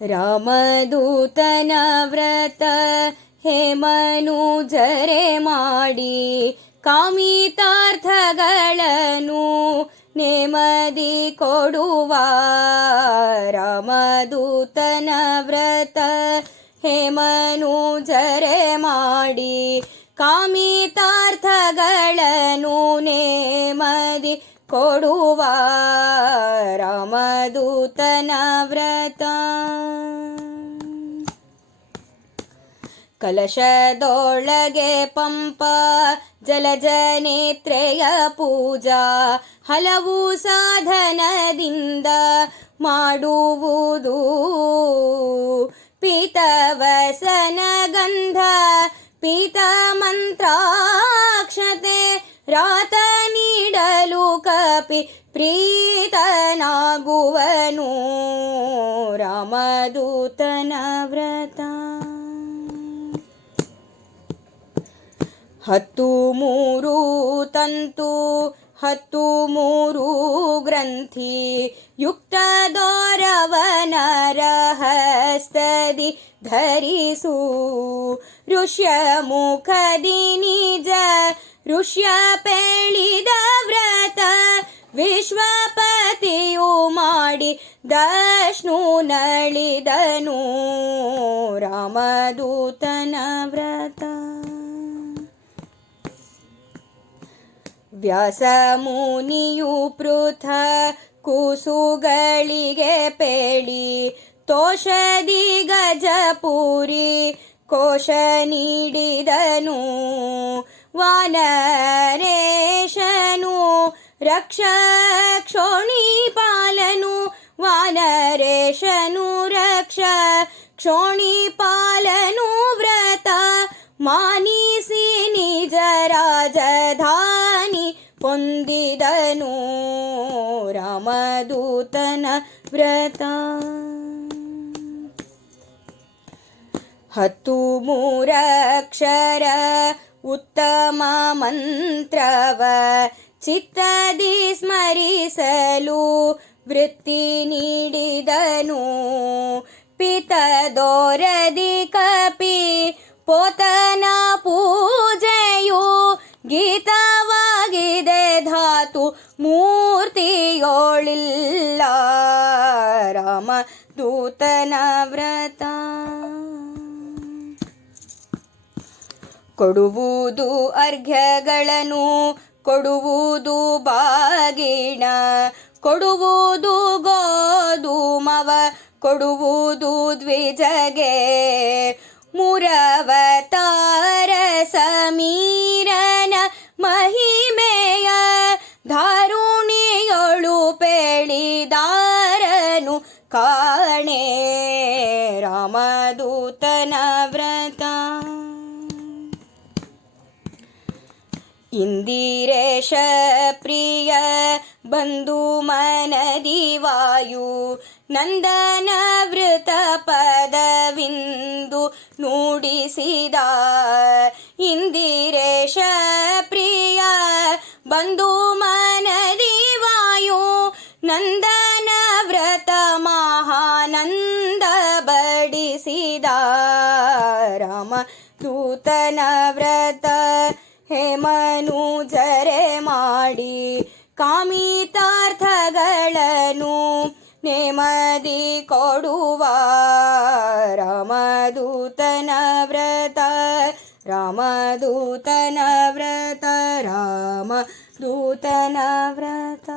ರಾಮದೂತನ ವ್ರತ ಹೇ ಮನುಜರೆ ಮಾಡಿ ಕಾಮಿತಾರ್ಥಗಳನ್ನು ನೆಮ್ಮದಿ ಕೊಡುವ. ರಾಮದೂತನ ವ್ರತ ಹೇ ಮನುಜರೆ ಮಾಡಿ ಕಾಮಿತಾರ್ಥಗಳನ್ನು ನೆಮ್ಮದಿ ಕೊಡುವ. ರಾಮದೂತನ ವ್ರತ ಕಲಶದೊಳಗೆ ಪಂಪ ಜಲಜನೇತ್ರೆಯ ಪೂಜಾ ಹಲವು ಸಾಧನದಿಂದ ಮಾಡುವುದು. ಪೀತವಸನ ಗಂಧ ಪೀತ ಮಂತ್ರಾಕ್ಷತೆ ರಾತ ನೀಡಲು ಕಪಿ ಪ್ರೀತನಾಗುವನು. ರಾಮದೂತನ ವ್ರತ 13 ತಂತು 13 ಗ್ರಂಥಿ ಯುಕ್ತದೋರವನ ರಹಸ್ತದಿ ಧರಿಸು. ಋಷ್ಯ ಮುಖದಿ ನಿಜ ಋಷ್ಯ ಪೇಳಿದ ವ್ರತ ವಿಶ್ವಪತಿಯು ಮಾಡಿ ದಶ್ನು ನಳಿದನು. ರಾಮದೂತನ ವ್ರತ ವ್ಯಾಸ ಮುನಿಯು ಪೃಥ ಕುಸುಗಳಿಗೆ ಪೇಳಿ ತೋಷದಿ ಗಜಪುರಿ ಕೋಶ ನೀಡಿದನು. ವಾನರೇಶನು ರಕ್ಷಕ್ಷೋಣಿ ಪಾಲನು ವಾನರೇಶನು ರಕ್ಷ ಕ್ಷೋಣಿ ಪಾಲನು ವ್ರತ ಮಾನಿಸಿ ನಿಜ ರಾಜಧಾನಿ ಹೊಂದಿದನು. ರಾಮದೂತನ ವ್ರತ 13 ಅಕ್ಷರ ಉತ್ತಮ ಮಂತ್ರವ ಚಿತ್ತದಿ ಸ್ಮರಿಸಲು ವೃತ್ತಿ ನೀಡಿದನು. ಪಿತದೋರದಿ ಕಪಿ ಪೋತನ ಪೂಜೆಯು ಗೀತವಾಗಿದೆ ಧಾತು ಮೂರ್ತಿಯೋಳಿಲ್ಲ. ರಾಮದೂತನ ವ್ರತ ಕೊಡುವುದು ಅರ್ಘ್ಯಗಳನ್ನು ಕೊಡುವುದು ಬಾಗಿಣ ಕೊಡುವುದು ಗೋಧೂಮವ ಕೊಡುವುದು ದ್ವಿಜಗೆ. ಮುರವತಾರ ಸಮೀರನ ಮಹಿಮೆಯ ಧಾರುಣಿಯೊಳು ಪೇಳಿದಾರನು ಕಾಣೆ. ರಾಮದೂತನ ವ್ರತ ಇಂದಿರೇಶ ಪ್ರಿಯ ಬಂಧು ಮನದಿ ವಾಯು ನಂದನ ವೃತ ಪದವಿಂದು ನುಡಿಸಿದ. ಇಂದಿರೇಶ ಪ್ರಿಯ ಬಂಧು ಮನದಿ ವಾಯು ನಂದನ ವ್ರತ ಮಹಾನಂದ ಬಡಿಸಿದ. ರಾಮದೂತನ ವ್ರತ ಹೇ ಮನುಜರೆ ಮಾಡಿ ಕಾಮಿತಾರ್ಥಗಳನ್ನು ನೆಮ್ಮದಿ ಕೊಡುವ. ರಾಮದೂತನ ವ್ರತ ರಾಮದೂತನ ವ್ರತ ರಾಮದೂತನ ವ್ರತ.